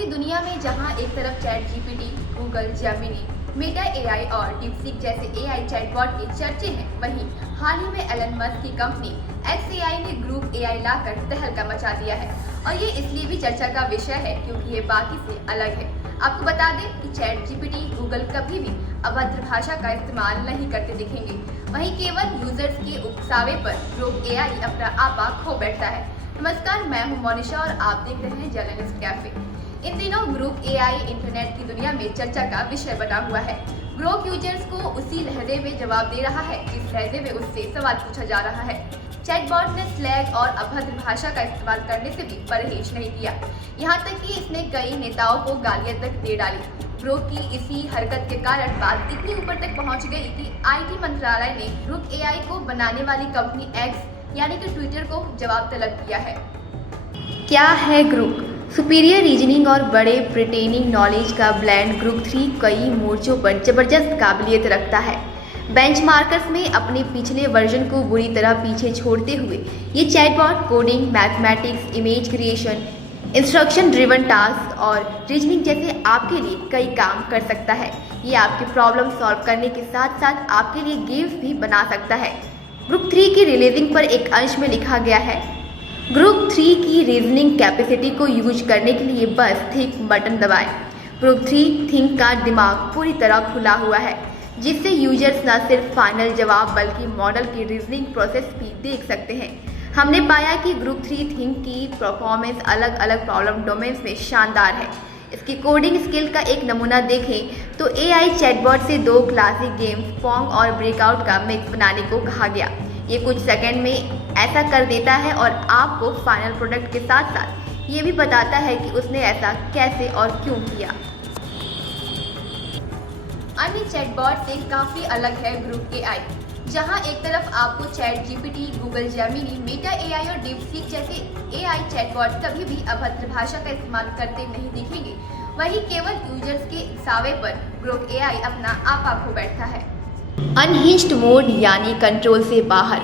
पूरी दुनिया में जहां एक तरफ chat GPT, Google Gemini, Meta AI और डीपसीक जैसे एआई चैटबॉट के चर्चे हैं, वहीं हाल ही में एलन मस्क की कंपनी XAI ने ग्रुप एआई लाकर तहलका मचा दिया है। और ये इसलिए भी चर्चा का विषय है क्योंकि ये बाकी से अलग है। आपको बता दें कि चैट जीपीटी, गूगल कभी भी अभद्र भाषा का इस्तेमाल नहीं करते दिखेंगे। वहीं केवल यूजर्स के उकसावे पर ग्रुप एआई अपना आपा खो बैठता है। नमस्कार, मैं हूं मोनिशा और आप देख रहे हैं जर्नलिस्ट कैफे। इन दिनों ग्रुप एआई इंटरनेट की दुनिया में चर्चा का विषय बना हुआ है। ग्रुप यूजर्स को उसी लहजे में जवाब दे रहा है जिस लहजे में उससे सवाल पूछा जा रहा है। चैटबॉट ने स्लैग और अभद्र भाषा का इस्तेमाल करने से भी परहेज नहीं किया। यहाँ तक कि इसने कई नेताओं को गालियां तक दे डाली। ग्रुप की इसी हरकत के कारण बात इतनी ऊपर तक पहुँच गई कि IT मंत्रालय ने ग्रुप एआई को बनाने वाली कंपनी X यानी कि ट्विटर को जवाब तलब किया है। क्या है ग्रुप? सुपीरियर रीजनिंग और बड़े प्रिटेनिंग नॉलेज का ब्लेंड ग्रुप 3 कई मोर्चों पर जबरदस्त काबिलियत रखता है। बेंचमार्कर्स में अपने पिछले वर्जन को बुरी तरह पीछे छोड़ते हुए ये chatbot coding, mathematics, image creation, instruction driven task और रीजनिंग जैसे आपके लिए कई काम कर सकता है। ये आपके प्रॉब्लम सॉल्व करने के साथ साथ आपके लिए गेम्स भी बना सकता है। ग्रुप 3 की रिलीजिंग पर एक अंश में लिखा गया है, ग्रुप 3 की रीजनिंग कैपेसिटी को यूज करने के लिए बस थिंक बटन दबाएं। ग्रुप 3 थिंक का दिमाग पूरी तरह खुला हुआ है, जिससे यूजर्स न सिर्फ फाइनल जवाब बल्कि मॉडल की रीजनिंग प्रोसेस भी देख सकते हैं। हमने पाया कि ग्रुप 3 थिंक की परफॉर्मेंस अलग अलग प्रॉब्लम डोमेन्स में शानदार है। इसकी कोडिंग स्किल का एक नमूना देखें तो एआई चैटबॉट से 2 क्लासिक गेम्स पोंग और ब्रेकआउट का मिक्स बनाने को कहा गया। ये कुछ सेकंड में ऐसा कर देता है और आपको फाइनल प्रोडक्ट के साथ साथ ये भी बताता है कि उसने ऐसा कैसे और क्यों किया। अन्य चैटबॉट से काफ़ी अलग है ग्रुप एआई, जहां एक तरफ आपको chat GPT, Google Gemini, Meta AI और डीपसीक जैसे एआई चैटबॉट कभी भी अभद्र भाषा का इस्तेमाल करते नहीं दिखेंगे, वहीं केवल यूजर्स के इशारे पर ग्रुप एआई अपना आपा खो बैठता है। अनहिंज्ड मोड यानी कंट्रोल से बाहर।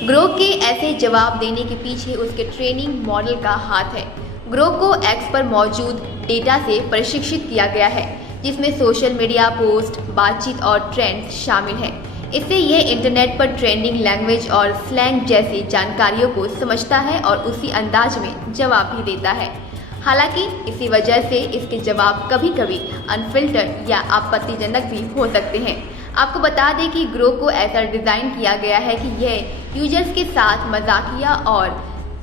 ग्रोक के ऐसे जवाब देने के पीछे उसके ट्रेनिंग मॉडल का हाथ है। ग्रोक को X पर मौजूद डेटा से प्रशिक्षित किया गया है, जिसमें सोशल मीडिया पोस्ट, बातचीत और ट्रेंड्स शामिल हैं। इससे यह इंटरनेट पर ट्रेंडिंग लैंग्वेज और स्लैंग जैसी जानकारियों को समझता है और उसी अंदाज में जवाब भी देता है। हालांकि इसी वजह से इसके जवाब कभी कभी अनफिल्टर्ड या आपत्तिजनक भी हो सकते हैं। आपको बता दें कि ग्रो को ऐसा डिज़ाइन किया गया है कि यह यूजर्स के साथ मजाकिया और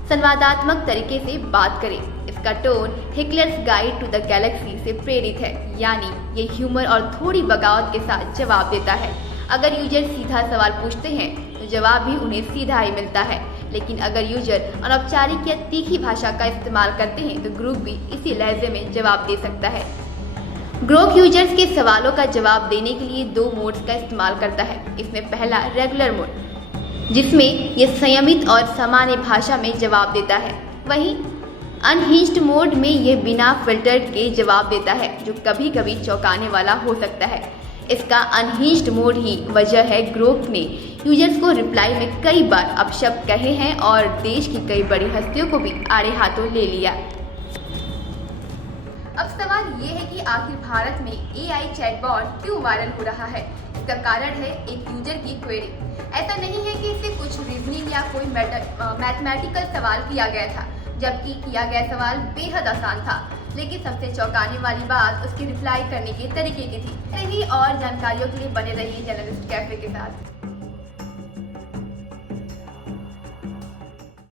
संवादात्मक तरीके से बात करे। इसका tone Hitchhiker's guide to the galaxy से प्रेरित है, यानी ये ह्यूमर और थोड़ी बगावत के साथ जवाब देता है। अगर यूजर सीधा सवाल पूछते हैं तो जवाब भी उन्हें सीधा ही मिलता है, लेकिन अगर यूजर अनौपचारिक या तीखी भाषा का इस्तेमाल करते हैं तो ग्रुप भी इसी लहजे में जवाब दे सकता है। ग्रोक यूजर्स के सवालों का जवाब देने के लिए 2 मोड्स का इस्तेमाल करता है। इसमें पहला रेगुलर मोड, जिसमें यह संयमित और सामान्य भाषा में जवाब देता है। वहीं अनहिंज्ड मोड में यह बिना फिल्टर के जवाब देता है, जो कभी कभी चौंकाने वाला हो सकता है। इसका अनहिंज्ड मोड ही वजह है ग्रोक ने यूजर्स को रिप्लाई में कई बार अपशब्द कहे हैं और देश की कई बड़ी हस्तियों को भी आड़े हाथों ले लिया। अब सवाल ये है कि आखिर भारत में एआई चैटबॉट क्यों वायरल हो रहा है? इसका कारण है एक यूजर की क्वेरी। ऐसा नहीं है कि इसे कुछ रीजनिंग या कोई मैथमेटिकल सवाल किया गया था, जबकि किया गया सवाल बेहद आसान था, लेकिन सबसे चौंकाने वाली बात उसकी रिप्लाई करने के तरीके की थी। ऐसे ही और जानकारियों के लिए बने रहिए जर्नलिस्ट कैफे के साथ।